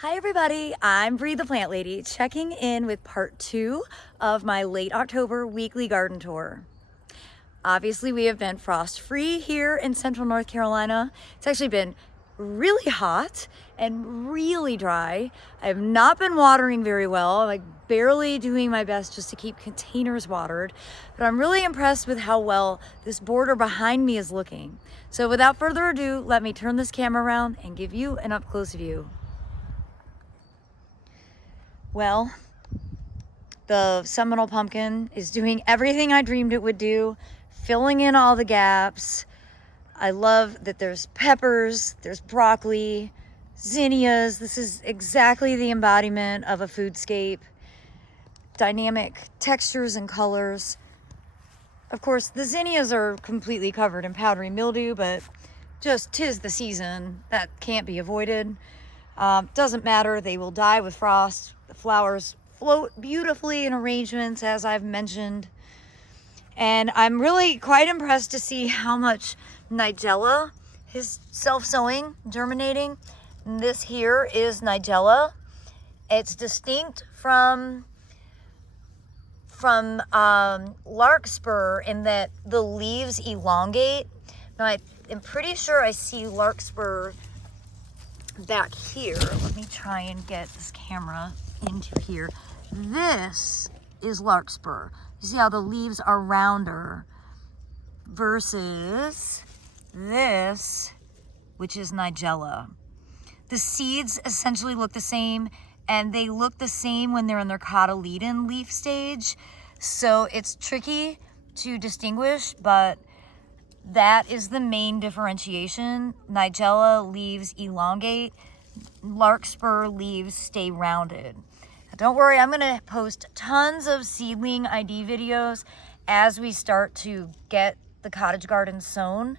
Hi everybody, I'm Bree the Plant Lady, checking in with part 2 of my late October weekly garden tour. Obviously we have been frost free here in central North Carolina. It's actually been really hot and really dry. I have not been watering very well. I'm like barely doing my best just to keep containers watered, but I'm really impressed with how well this border behind me is looking. So without further ado, let me turn this camera around and give you an up close view. Well, the Seminole pumpkin is doing everything I dreamed it would do, filling in all the gaps. I love that there's peppers, there's broccoli, zinnias. This is exactly the embodiment of a foodscape. Dynamic textures and colors. Of course, the zinnias are completely covered in powdery mildew, but just 'tis the season. That can't be avoided. Doesn't matter, they will die with frost. The flowers float beautifully in arrangements, as I've mentioned. And I'm really quite impressed to see how much Nigella is self-sowing, germinating. And this here is Nigella. It's distinct from larkspur in that the leaves elongate. Now, I'm pretty sure I see larkspur back here. Let me try and get this camera into here. This is larkspur. You see how the leaves are rounder versus this, which is Nigella. The seeds essentially look the same, and they look the same when they're in their cotyledon leaf stage. So it's tricky to distinguish, but that is the main differentiation. Nigella leaves elongate, larkspur leaves stay rounded. Now, don't worry, I'm gonna post tons of seedling ID videos as we start to get the cottage garden sown,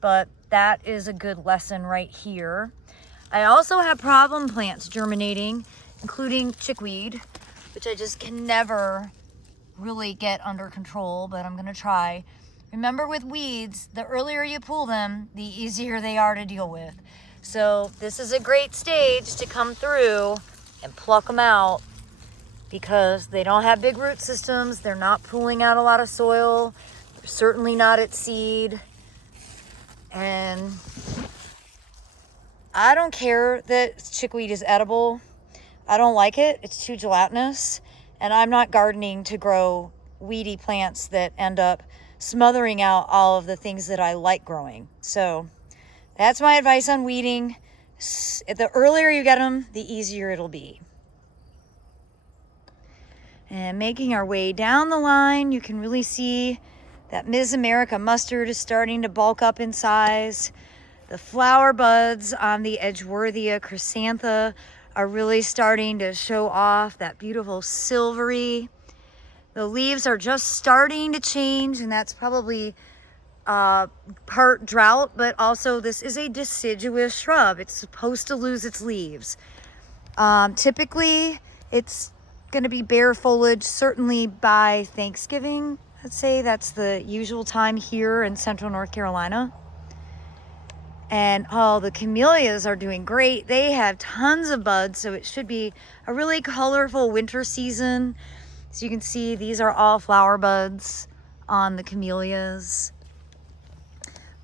but that is a good lesson right here. I also have problem plants germinating, including chickweed, which I just can never really get under control, but I'm gonna try. Remember, with weeds, the earlier you pull them, the easier they are to deal with. So this is a great stage to come through and pluck them out because they don't have big root systems. They're not pulling out a lot of soil. They're certainly not at seed. And I don't care that chickweed is edible. I don't like it. It's too gelatinous. And I'm not gardening to grow weedy plants that end up smothering out all of the things that I like growing. So that's my advice on weeding. The earlier you get them, the easier it'll be. And making our way down the line, you can really see that Ms. America mustard is starting to bulk up in size. The flower buds on the Edgeworthia chrysantha are really starting to show off that beautiful silvery. The leaves are just starting to change, and that's probably part drought, but also this is a deciduous shrub. It's supposed to lose its leaves. Typically, it's going to be bare foliage, certainly by Thanksgiving. I'd say that's the usual time here in central North Carolina. And the camellias are doing great. They have tons of buds, so it should be a really colorful winter season. So you can see these are all flower buds on the camellias.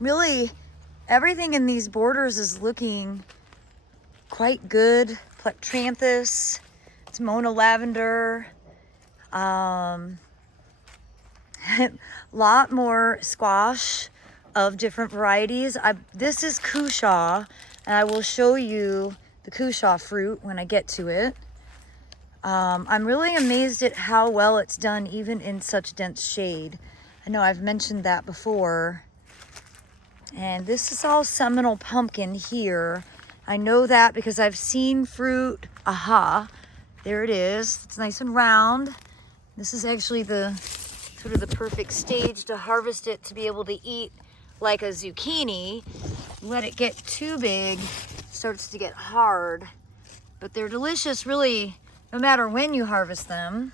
Really, everything in these borders is looking quite good. Plectranthus, it's Mona lavender, lot more squash of different varieties. This is cushaw, and I will show you the cushaw fruit when I get to it. I'm really amazed at how well it's done even in such dense shade. I know I've mentioned that before. And this is all Seminole pumpkin here. I know that because I've seen fruit. Aha, there it is. It's nice and round. This is actually the sort of the perfect stage to harvest it to be able to eat like a zucchini. Let it get too big, it starts to get hard. But they're delicious really no matter when you harvest them.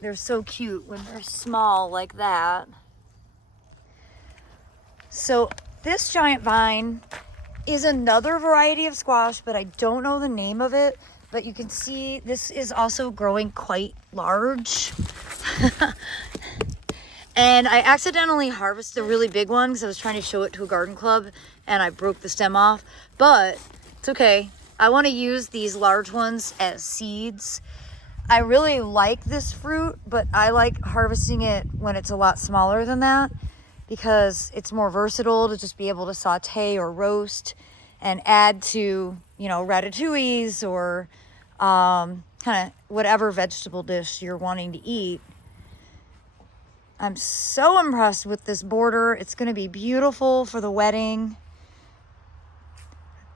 They're so cute when they're small like that. So this giant vine is another variety of squash, but I don't know the name of it. But you can see this is also growing quite large. And I accidentally harvested a really big one because I was trying to show it to a garden club and I broke the stem off, but it's okay. I want to use these large ones as seeds. I really like this fruit, but I like harvesting it when it's a lot smaller than that because it's more versatile to just be able to saute or roast and add to, you know, ratatouilles or kind of whatever vegetable dish you're wanting to eat. I'm so impressed with this border. It's going to be beautiful for the wedding.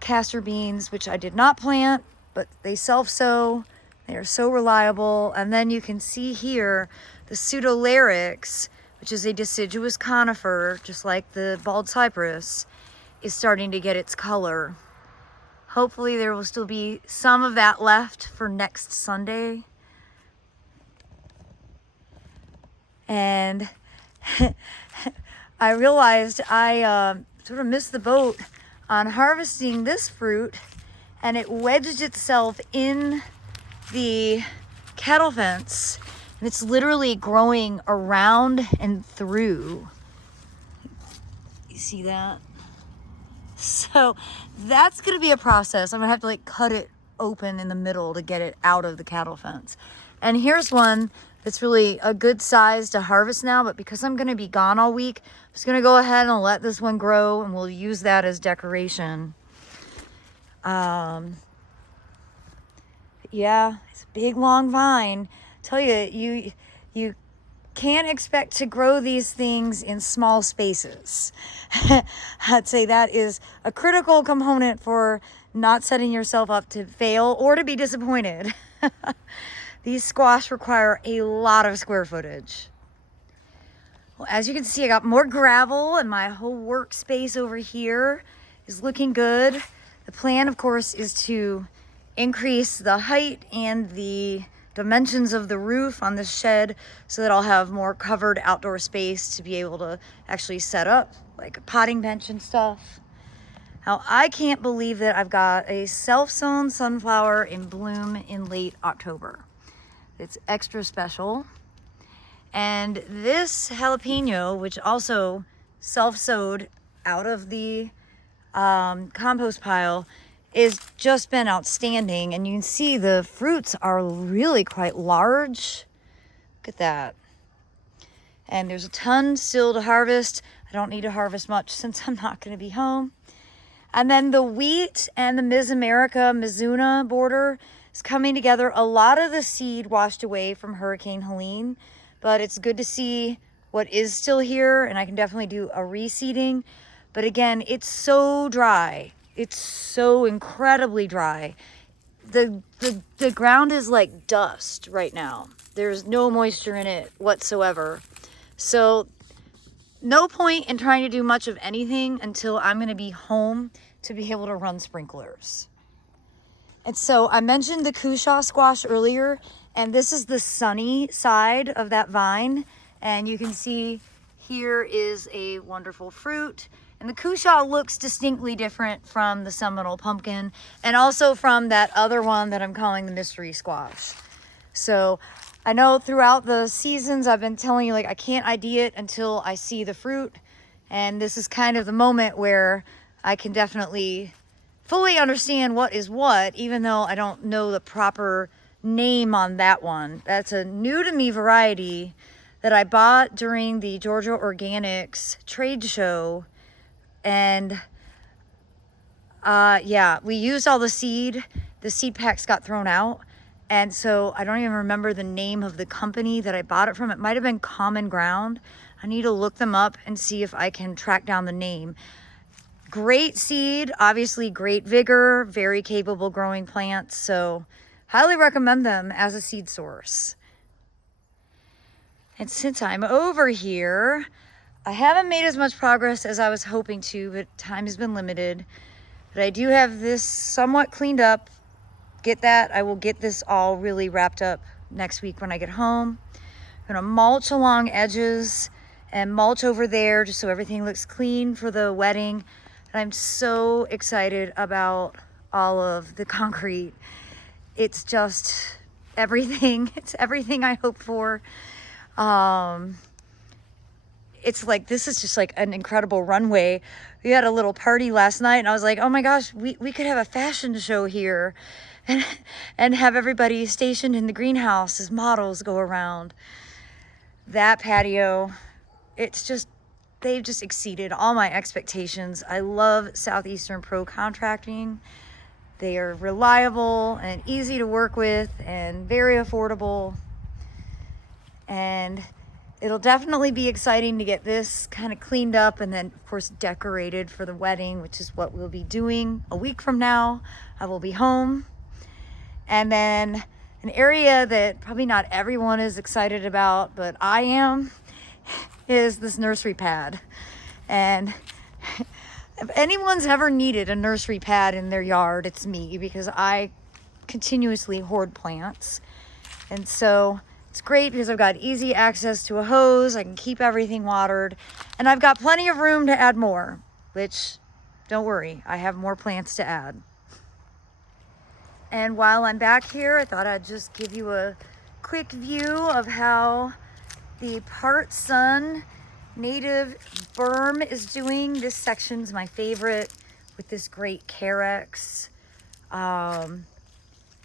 Castor beans, which I did not plant, but they self-sow. They are so reliable. And then you can see here the pseudolarix, which is a deciduous conifer, just like the bald cypress, is starting to get its color. Hopefully there will still be some of that left for next Sunday. And I realized I sort of missed the boat on harvesting this fruit, and it wedged itself in the cattle fence, and it's literally growing around and through. You see that? So that's gonna be a process. I'm gonna have to like cut it open in the middle to get it out of the cattle fence. And here's one that's really a good size to harvest now, but because I'm gonna be gone all week, I'm just gonna go ahead and let this one grow and we'll use that as decoration. Yeah, it's a big long vine. Tell you, you can't expect to grow these things in small spaces. I'd say that is a critical component for not setting yourself up to fail or to be disappointed. These squash require a lot of square footage. Well, as you can see, I got more gravel and my whole workspace over here is looking good. The plan, of course, is to increase the height and the dimensions of the roof on this shed so that I'll have more covered outdoor space to be able to actually set up like a potting bench and stuff. Now, I can't believe that I've got a self-sown sunflower in bloom in late October. It's extra special. And this jalapeno, which also self-sowed out of the compost pile, is just been outstanding. And you can see the fruits are really quite large. Look at that. And there's a ton still to harvest. I don't need to harvest much since I'm not going to be home. And then the wheat and the Ms. America Mizuna border is coming together. A lot of the seed washed away from Hurricane Helene, but it's good to see what is still here, and I can definitely do a reseeding. But again, it's so dry. It's so incredibly dry. The ground is like dust right now. There's no moisture in it whatsoever. So no point in trying to do much of anything until I'm going to be home to be able to run sprinklers. And so I mentioned the cushaw squash earlier, and this is the sunny side of that vine. And you can see here is a wonderful fruit. And the cushaw looks distinctly different from the Seminole pumpkin and also from that other one that I'm calling the mystery squash. So I know throughout the seasons I've been telling you, like, I can't ID it until I see the fruit. And this is kind of the moment where I can definitely fully understand what is what, even though I don't know the proper name on that one. That's a new to me variety that I bought during the Georgia Organics trade show. And yeah, we used all the seed packs got thrown out. And so I don't even remember the name of the company that I bought it from. It might have been Common Ground. I need to look them up and see if I can track down the name. Great seed, obviously great vigor, very capable growing plants. So highly recommend them as a seed source. And since I'm over here, I haven't made as much progress as I was hoping to, but time has been limited. But I do have this somewhat cleaned up. I will get this all really wrapped up next week when I get home. I'm gonna mulch along edges and mulch over there just so everything looks clean for the wedding. And I'm so excited about all of the concrete. It's just everything. It's everything I hoped for. It's like, this is just like an incredible runway. We had a little party last night and I was like, oh my gosh, we could have a fashion show here and have everybody stationed in the greenhouse as models go around. That patio, it's just, they've just exceeded all my expectations. I love Southeastern Pro Contracting. They are reliable and easy to work with and very affordable. And it'll definitely be exciting to get this kind of cleaned up and then, of course, decorated for the wedding, which is what we'll be doing a week from now. I will be home. And then an area that probably not everyone is excited about, but I am, is this nursery pad. And if anyone's ever needed a nursery pad in their yard, it's me, because I continuously hoard plants. And so it's great because I've got easy access to a hose. I can keep everything watered, and I've got plenty of room to add more, which, don't worry, I have more plants to add. And while I'm back here, I thought I'd just give you a quick view of how the Part Sun native berm is doing. This section's my favorite with this great Carex.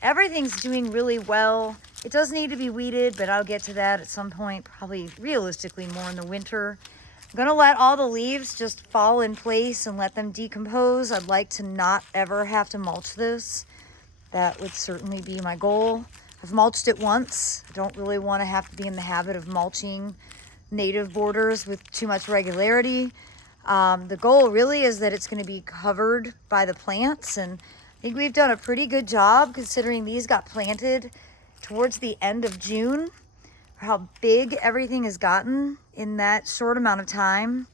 Everything's doing really well. It does need to be weeded, but I'll get to that at some point, probably realistically more in the winter. I'm gonna let all the leaves just fall in place and let them decompose. I'd like to not ever have to mulch this. That would certainly be my goal. I've mulched it once. I don't really want to have to be in the habit of mulching native borders with too much regularity. The goal really is that it's going to be covered by the plants, and I think we've done a pretty good job considering these got planted towards the end of June, how big everything has gotten in that short amount of time.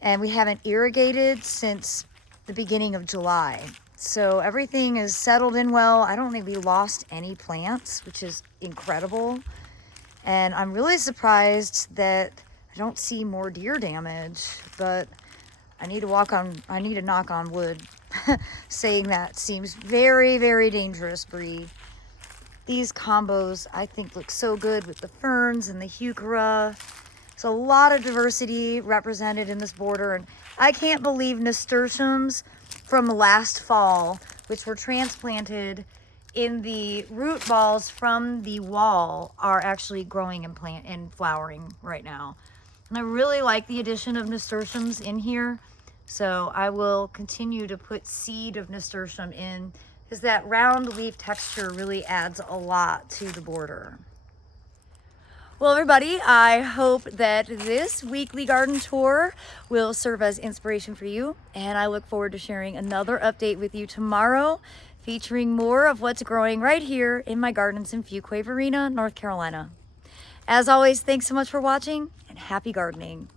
And we haven't irrigated since the beginning of July. So everything is settled in well. I don't think we lost any plants, which is incredible. And I'm really surprised that I don't see more deer damage, but I need to knock on wood. Saying that seems very, very dangerous, breed. These combos I think look so good with the ferns and the heuchera. There's a lot of diversity represented in this border, and I can't believe nasturtiums from last fall, which were transplanted in the root balls from the wall, are actually growing and flowering right now. And I really like the addition of nasturtiums in here. So I will continue to put seed of nasturtium in, because that round leaf texture really adds a lot to the border. Well, everybody, I hope that this weekly garden tour will serve as inspiration for you, and I look forward to sharing another update with you tomorrow, featuring more of what's growing right here in my gardens in Fuquay-Varina, North Carolina. As always, thanks so much for watching, and happy gardening.